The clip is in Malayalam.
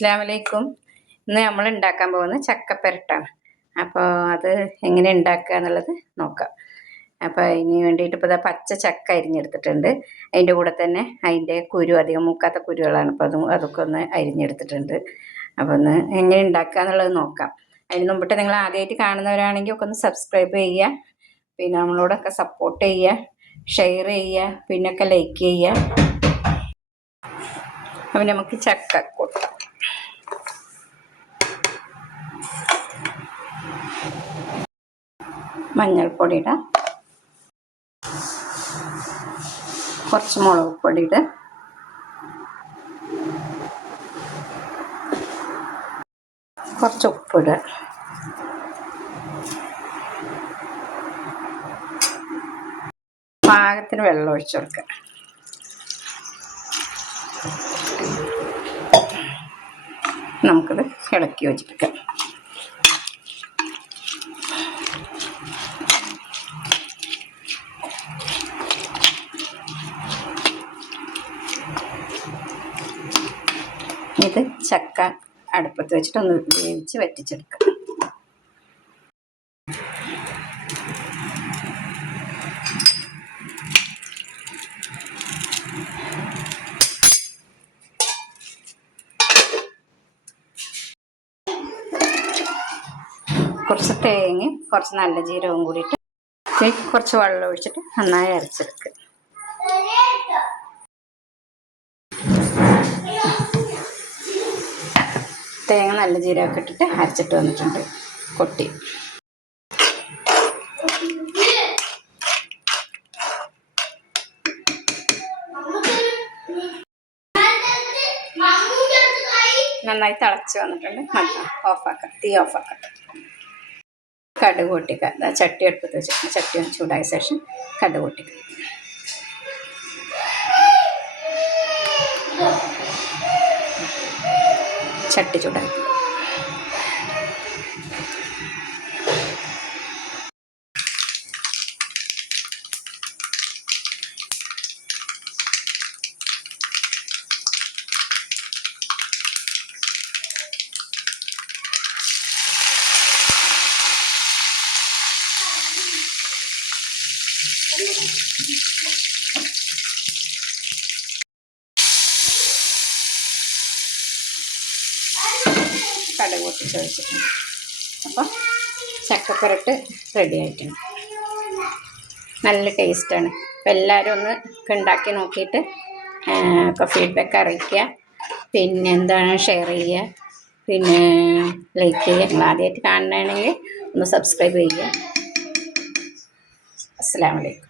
അസ്സലാമു അലൈക്കും. ഇന്ന് നമ്മൾ ഉണ്ടാക്കാൻ പോകുന്നത് ചക്കപ്പരട്ടാണ്. അപ്പോൾ അത് എങ്ങനെ ഉണ്ടാക്കുക എന്നുള്ളത് നോക്കാം. അപ്പോൾ അതിന് വേണ്ടിയിട്ട് ഇപ്പോൾ പച്ച ചക്ക അരിഞ്ഞെടുത്തിട്ടുണ്ട്. അതിൻ്റെ കൂടെ തന്നെ അതിൻ്റെ കുരു അധികം മൂക്കാത്ത കുരുകളാണ്. അപ്പോൾ അതൊക്കെ ഒന്ന് അരിഞ്ഞെടുത്തിട്ടുണ്ട്. അപ്പോൾ ഒന്ന് എങ്ങനെ ഉണ്ടാക്കുക എന്നുള്ളത് നോക്കാം. അതിന് മുമ്പിട്ട് നിങ്ങൾ ആദ്യമായിട്ട് കാണുന്നവരാണെങ്കിൽ ഒക്കെ ഒന്ന് സബ്സ്ക്രൈബ് ചെയ്യുക, പിന്നെ നമ്മളോടൊക്കെ സപ്പോർട്ട് ചെയ്യുക, ഷെയർ ചെയ്യുക, പിന്നൊക്കെ ലൈക്ക് ചെയ്യുക. അപ്പോൾ നമുക്ക് ചക്ക കൊട്ടാം. മഞ്ഞൾപ്പൊടി ഇടാം, കുറച്ച് മുളക് പൊടി ഇടുക, കുറച്ച് ഉപ്പിടുക, പാകത്തിന് വെള്ളം ഒഴിച്ചു കൊടുക്കുക. നമുക്കത് ഇളക്കി യോജിപ്പിക്കാം. ഇത് ചക്ക അടുപ്പത്ത് വെച്ചിട്ട് ഒന്ന് വേവിച്ച് വറ്റിച്ചെടുക്കുക. കുറച്ച് തേങ്ങയും കുറച്ച് നല്ല ജീരകവും കൂടിയിട്ട് കുറച്ച് വെള്ളം ഒഴിച്ചിട്ട് നന്നായി അരച്ചെടുക്കുക. തേങ്ങ നല്ല ജീരകമൊക്കെ ഇട്ടിട്ട് അരച്ചിട്ട് വന്നിട്ടുണ്ട്. കൊട്ടി നന്നായി തിളച്ച് വന്നിട്ടുണ്ട്. ഓഫാക്കാം, തീ ഓഫാക്കാം. കടുക് പൊട്ടിക്കുക. ചട്ടി എടുപ്പത്ത് വെച്ചിട്ട് ചട്ടി ഒന്ന് ചൂടായ ശേഷം കടുക് പൊട്ടിക്കുക. ചട്ടി ചൂടാക്കി കടുക് പൊട്ടിച്ച് വെച്ചിട്ടുണ്ട്. അപ്പോൾ ചക്കപ്പരട്ട് റെഡി ആയിട്ടുണ്ട്. നല്ല ടേസ്റ്റാണ്. അപ്പോൾ എല്ലാവരും ഒന്ന് ഉണ്ടാക്കി നോക്കിയിട്ട് ഒക്കെ ഫീഡ്ബാക്ക് അറിയിക്കുക. പിന്നെ എന്താണ് ഷെയർ ചെയ്യുക, പിന്നെ ലൈക്ക് ചെയ്യുക. നിങ്ങൾ ആദ്യമായിട്ട് കാണണമെങ്കിൽ ഒന്ന് സബ്സ്ക്രൈബ് ചെയ്യുക. അസ്സലാമു അലൈക്കും.